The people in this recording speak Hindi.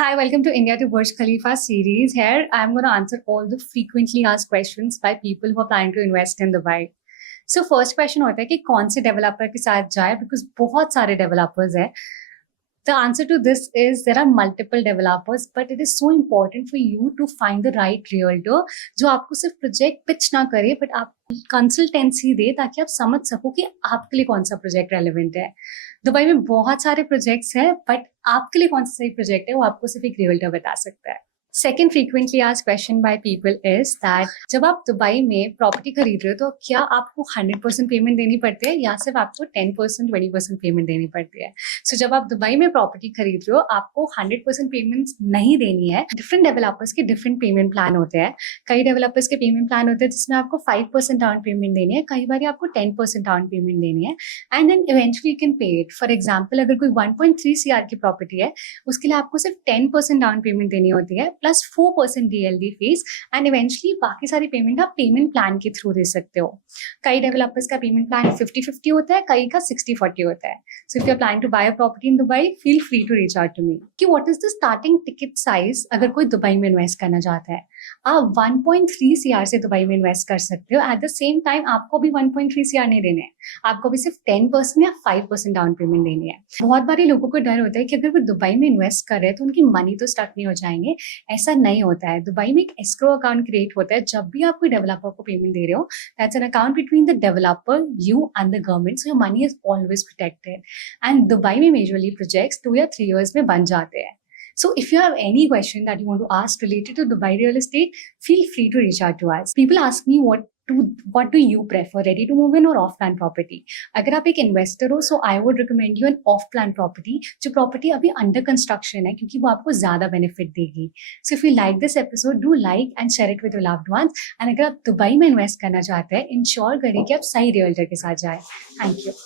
Hi, welcome to India to Burj Khalifa series. Here, I'm going to answer all the frequently asked questions by people who are planning to invest in Dubai. So, first question होता है कि कौन से डेवलपर के साथ जाए because बहुत सारे डेवलपर्स हैं. The answer to this is there are multiple developers, but it is so important for you to find the right realtor जो आपको सिर्फ प्रोजेक्ट पिच ना करे बट आप कंसल्टेंसी दे ताकि आप समझ सको कि आपके लिए कौन सा प्रोजेक्ट रेलिवेंट है. दुबई में बहुत सारे प्रोजेक्ट्स हैं बट आपके लिए कौन सा सही प्रोजेक्ट है वो आपको सिर्फ एक रियल्टर बता सकता है. Second frequently asked question by people is that जब आप दुबई में प्रॉपर्टी खरीद रहे हो तो क्या आपको 100% पेमेंट देनी पड़ती है या सिर्फ आपको 10% 20% पेमेंट देनी पड़ती है. सो जब आप दुबई में प्रॉपर्टी खरीद रहे हो आपको 100% पेमेंट नहीं देनी है. डिफरेंट डेवलपर्स के डिफरेंट पेमेंट प्लान होते हैं. कई डेवलपर्स के पेमेंट प्लान होते हैं जिसमें आपको 5% डाउन पेमेंट देनी है, कई बार आपको 10% डाउन पेमेंट देनी है and then eventually you can pay it. For example अगर कोई 1.3 CR की प्रॉपर्टी है उसके लिए आपको सिर्फ 10% डाउन पेमेंट देनी होती है plus 4% DLD fees and eventually बाकी सारी पेमेंट आप पेमेंट प्लान के थ्रू दे सकते हो. कई डेवलपर्स का पेमेंट प्लान 50-50 होता है, कई का 60-40 होता है. So if you are planning to buy a property in Dubai feel free to reach out to me कि what is the starting ticket size अगर कोई दुबई में इन्वेस्ट करना चाहता है. आप 1.3 CR से दुबई में इन्वेस्ट कर सकते हो. एट द सेम टाइम आपको भी 1.3 CR नहीं देने हैं, आपको भी सिर्फ 10% या 5% डाउन पेमेंट देनी है. बहुत बारी लोगों को डर होता है कि अगर वो दुबई में इन्वेस्ट कर रहे हैं तो उनकी मनी तो स्टक नहीं हो जाएंगे. ऐसा नहीं होता है. दुबई में एक एस्क्रो अकाउंट क्रिएट होता है. जब भी आप कोई डेवलपर को पेमेंट दे रहे हो that's an account between the developer you and the government. So your money is always protected and Dubai में मेजरली प्रोजेक्ट्स 2 या 3 years में बन जाते हैं. So if you have any question that you want to ask related to Dubai real estate, feel free to reach out to us. People ask me what do you prefer, ready to move in or off plan property? अगर आप एक इन्वेस्टर हो so I would recommend you an off plan property. जो प्रॉपर्टी अभी अंडर कंस्ट्रक्शन है क्योंकि वो आपको ज्यादा बेनिफिट देगी. So if you like this episode, do like and share it with your loved ones. And अगर आप दुबई में इन्वेस्ट करना चाहते हैं इंश्योर करें कि आप सही रियल्टर के साथ जाए. Thank you.